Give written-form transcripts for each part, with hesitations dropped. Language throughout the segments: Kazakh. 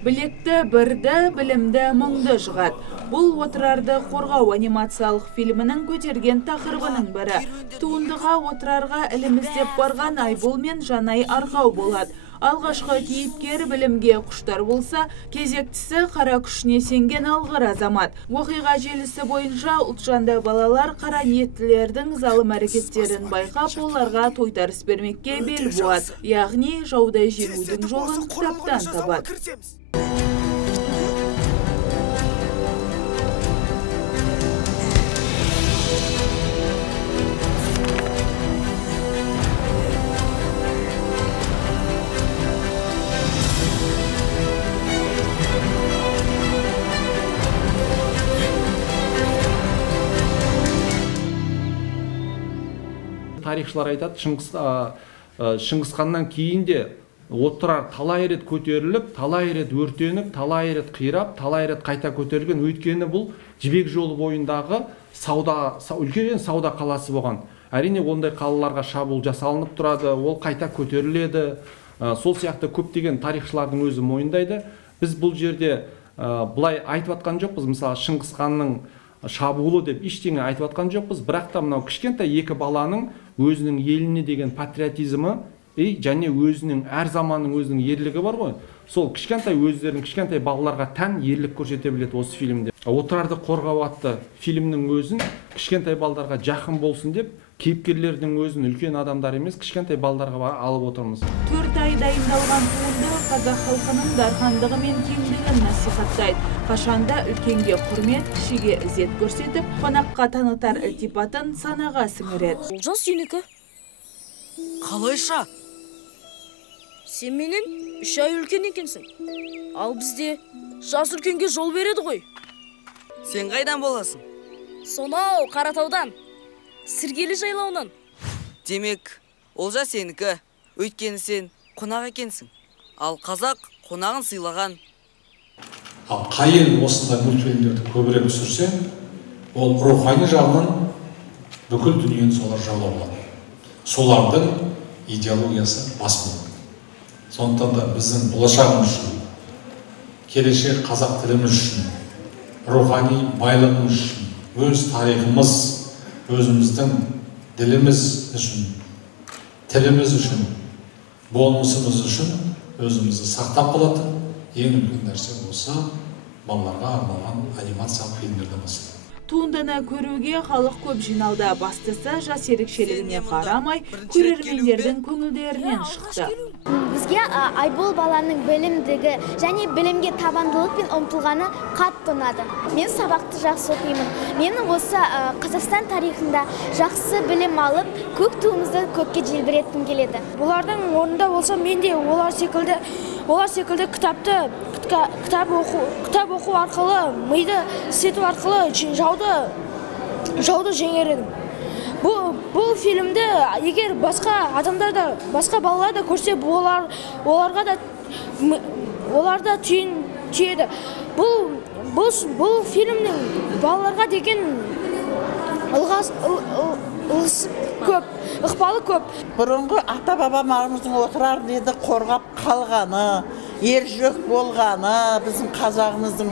Білекті бірді, білімді мұңды жығат. Бұл отырарды қорғау анимациялық фильмінің көтерген тақырыбының бірі. Туындыға отырарға іліміздеп барған Айбол мен Жанай арқау болады. Алғашқы кейіпкер білімге құштар болса, кезектісі қара күшіне сенген алғыр азамат. Оқиға желісі бойынша ұлтжанды балалар қара ниеттілердің залым әрекеттерін байқап, оларға тойтарыс бермекке бел буады. Яғни жауды жеңудің жолын кітаптан табады. Тарихшылар айтады, Шыңғыс ханнан кейін де отырар талай рет көтеріліп, талай рет өртеніп, талай рет қирап, талай рет қайта көтерілген. Өйткені бұл Жібек жолы бойындағы үлкен сауда қаласы болған. Әрине ондай қалаларға шабуыл жасалынып тұрады, ол қайта көтеріледі. Сол сияқты көптеген тарихшылардың өзі мойындайды. Біз бұл жерде бұлай айтып атқан жоқпыз. Мысалы Шыңғыс ханның шабуылы деп ештеңе айтып атқан жоқпыз. Бірақ та мынау кішкентай екі баланың өзінің еліне деген патриотизмі және өзінің әр заманның өзінің ерлігі бар ғой. Сол өздерінің кішкентай балаларға тән ерлік көрсете біледі осы фильмде. Отырарды қорғау атты фильмнің өзін кішкентай балаларға жақын болсын деп, кейіпкерлердің өзін үлкен адамдар емес, кішкентай балаларға алып отырмыз. 4 ай дайындалған туынды қазақ халқының дархандығы мен кеңдігін насихаттайды. Қашанда үлкенге құрмет, кішіге ізет көрсетіп, қонаққа танытар ілтипатын санаға сіңіреді. Олжас сенікі? Қалайша? Сен менен 3 ай үлкен екенсің. Ал бізде жас үлкенге жол береді ғой. Сен қайдан боласың? Сонау Қаратаудан, Сіргелі жайлауынан. Демек, Олжас сенікі, өйткені сен қонақ екенсің. Ал қазақ қонағын сыйлаған. Ал қай ел осындай мультфильмдерді көбірек түсірсе, ол рухани жағынан бүкіл дүниені солар жаулап алады. Солардың идеологиясы бас болады. Сондықтан да біздің болашағымыз үшін, келешек қазақ тіліміз үшін, рухани байлығымыз үшін, өз тарихымыз, өзіміздің діліміз үшін, тіліміз үшін, болмысымыз үшін өзімізді сақтап қалатын ең үлкен нәрсе осы балаларға арналған анимациялық фильмдерден басталады. Туындыны көруге халық көп жиналды. Бастысы жас ерекшелігіне қарамай, көрермендердің көңілдерінен шықты. Бізге Айбол баланың білімдігі және білімге табандылық пен ұмтылғаны қатты ұнады. Мен сабақты жақсы оқимын. Менің осы Қазақстан тарихында жақсы білім алып, көк туымызды көкке желбіреткім келеді. Бұлардың орнында болса, мен де олар секілді кітап оқу арқылы, миды істету арқылы жауды жеңер едім. Бұл фильмді егер басқа адамдар басқа балалар да көрсе, олар да түйеді. Бұл фильмнің балаларға деген ықпалы көп. Бұрынғы ата-бабамыздың отырар деді қорғап қалғаны, ержүрек болғаны, біздің қазағымыздың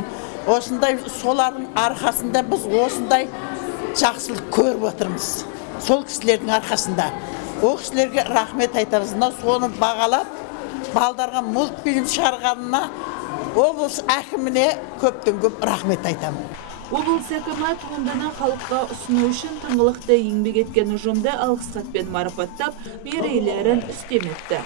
осындай, солардың арқасында біз осындай жақсылық көріп отырмыз. Сол кісілердің арқасында. О кісілерге рахмет айтамыз. Соны бағалап, балдарға мультфильм шығарғанына облыс әкіміне көптен көп рахмет айтамын. Облыс әкімі туындыны халыққа ұсыну үшін тыңғылықты еңбек еткен ұжымды алғыс хатпен марапаттап, мерейлерін үстем етті.